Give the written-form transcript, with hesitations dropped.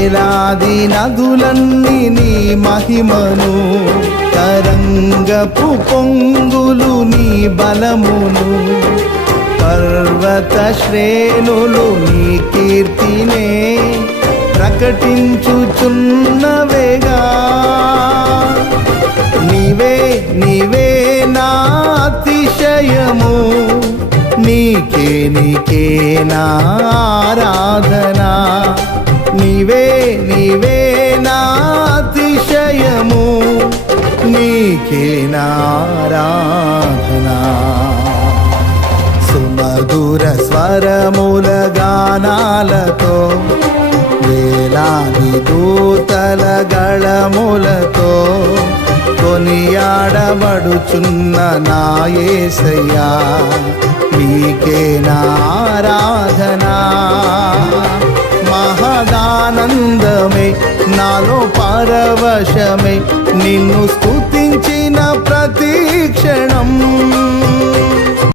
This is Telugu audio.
వేలాది నదులన్నీ నీ మహిమను, తరంగపు పొంగులు నీ బలమును, పర్వత శ్రేణులు నీ కీర్తినే ప్రకటించుచున్నవేగా. నీవే నీవే నా అతిశయము, నీకే నీకే నా ఆరాధన. నీవే నీవే నా అతిశయము, నీకే నా ఆరాధన. సుమధుర స్వరముల గానాలతో, వేలాది దూతల గళములతో కొనియాడబడుచున్న నా యేసయ్యా, నీకే నా ఆరాధన. మహదానందమే నాలో పరవశమే, నిన్ను స్తుతించిన ప్రతి క్షణం